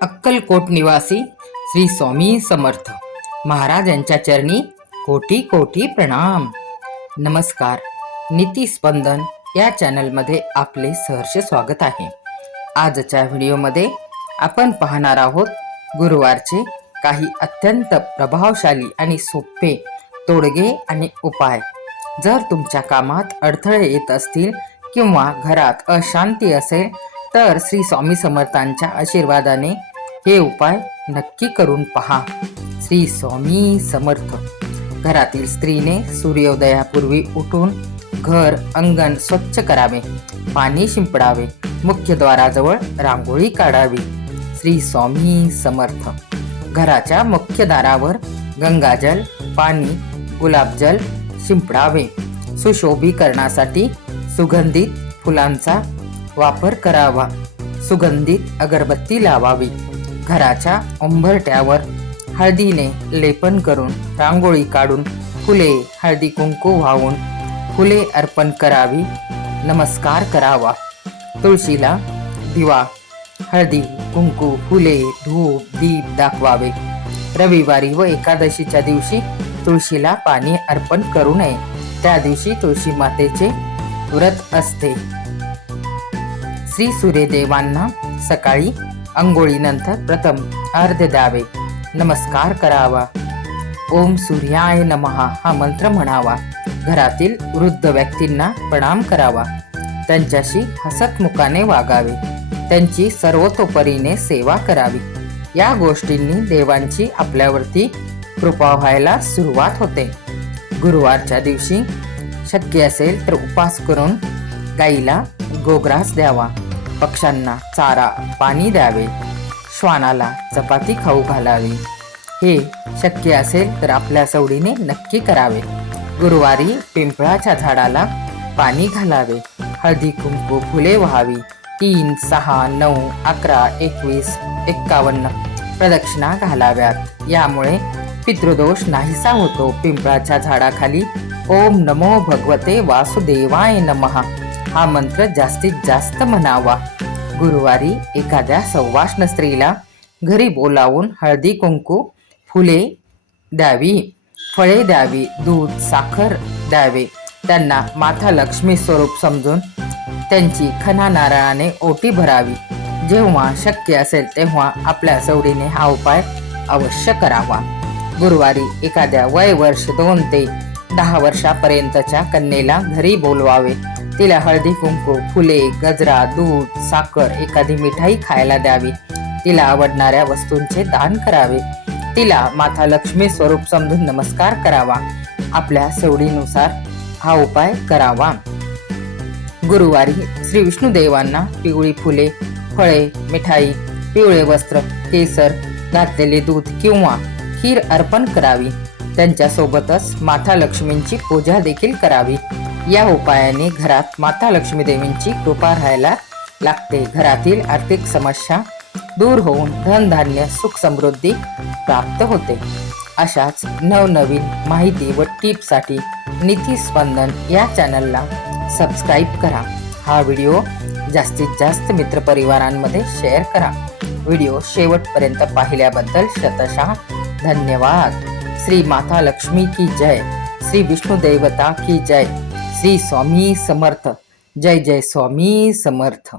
अक्कलकोट निवासी श्री स्वामी समर्थ महाराज यांच्या चरणी कोटी कोटी प्रणाम. नमस्कार. नीतिस्पंदन या चॅनलमध्ये आपले सहर्ष स्वागत आहे. आजच्या व्हिडिओमध्ये आपण पाहणार आहोत गुरुवारचे काही अत्यंत प्रभावशाली आणि सोपे तोडगे आणि उपाय. जर तुमच्या कामात अडथळे येत असतील किंवा घरात अशांती असेल तर श्री स्वामी समर्थांच्या आशीर्वादाने हे उपाय नक्की करून पहा. श्री स्वामी समर्थ. घरातील स्त्रीने सूर्योदयापूर्वी उठून घर अंगण स्वच्छ करावे, पाणी शिंपडावे, मुख्यद्वाराजवळ रांगोळी काढावी. श्री स्वामी समर्थ. घराच्या मुख्य दारावर गंगाजल, पाणी, गुलाबजल शिंपडावे. सुशोभीकरणासाठी सुगंधित फुलांचा वापर करावा. सुगंधित अगरबत्ती लावावी. घराच्या उंबरट्यावर हळदीने लेपन करून रांगोळी काढून फुले, हळदी कुंकू वाहून फुले अर्पण करावी. नमस्कार करावा. तुळशीला दिवा, हळदी कुंकू, फुले, धूप, दीप दाखवावे. रविवारी व एकादशीच्या दिवशी तुळशीला पाणी अर्पण करू नये. त्या दिवशी तुळशी मातेचे व्रत असते. श्री सूर्यदेवांना सकाळी अंघोळीनंतर प्रथम अर्घ्य द्यावे. नमस्कार करावा. ओम सूर्याय नमः हा मंत्र म्हणावा. घरातील वृद्ध व्यक्तींना प्रणाम करावा. त्यांच्याशी हसतमुखाने वागावे. त्यांची सर्वतोपरीने सेवा करावी. या गोष्टींनी देवांची आपल्यावरती कृपा व्हायला सुरुवात होते. गुरुवारच्या दिवशी शक्य असेल तर उपवास करून गाईला गोग्रास द्यावा. पक्ष्यांना चारा पाणी द्यावे. श्वानाला चपाती खाऊ घालावी. हे शक्य असेल तर आपल्या सवडीने नक्की करावे. गुरुवारी पिंपळाच्या झाडाला पाणी घालावे. हळदी कुंकू फुले व्हावी. 3, 6, 9, 11, 21, 51 प्रदक्षिणा घालाव्यात. यामुळे पितृदोष नाहीसा होतो. पिंपळाच्या झाडाखाली ओम नमो भगवते वासुदेवाय नमः हा मंत्र जास्तीत जास्त म्हणावा. गुरुवारी एखाद्या सौवाष्ण स्त्रीला घरी बोलावून हळदी कुंकू फुले द्यावी, फळे द्यावी, दूध साखर द्यावे. त्यांना माता लक्ष्मी स्वरूप समजून त्यांची खना नारळाने ओटी भरावी. जेव्हा शक्य असेल तेव्हा आपल्या सवडीने हा उपाय अवश्य करावा. गुरुवारी एखाद्या वय वर्ष 2 ते 10 वर्षापर्यंतच्या कन्येला घरी बोलवावे. तिला हळदी कुंकू, फुले, गजरा, दूध, साखर, एखादी मिठाई खायला द्यावी. तिला आवडणाऱ्या वस्तूंचे दान करावे. तिला माता लक्ष्मी स्वरूप समजून नमस्कार करावा. आपल्या सवडीनुसार हा उपाय करावा. गुरुवारी श्री विष्णुदेवांना पिवळी फुले, फळे, मिठाई, पिवळे वस्त्र, केसर घातलेले दूध किंवा खीर अर्पण करावी. त्यांच्यासोबतच माता लक्ष्मींची पूजा देखील करावी. या उपायाने घरात माता लक्ष्मी देवींची कृपा राहायला लागते. घरातील आर्थिक समस्या दूर होऊन धनधान्य सुख समृद्धी प्राप्त होते. अशाच नवनवीन माहिती व टिप्ससाठी नीतिस्पंदन या चॅनलला सबस्क्राईब करा. हा व्हिडिओ जास्तीत जास्त मित्रपरिवारांमध्ये शेअर करा. व्हिडिओ शेवटपर्यंत पाहिल्याबद्दल शतशः धन्यवाद. श्री माता लक्ष्मी की जय. श्री विष्णु देवता की जय. श्री स्वामी समर्थ. जय जय स्वामी समर्थ.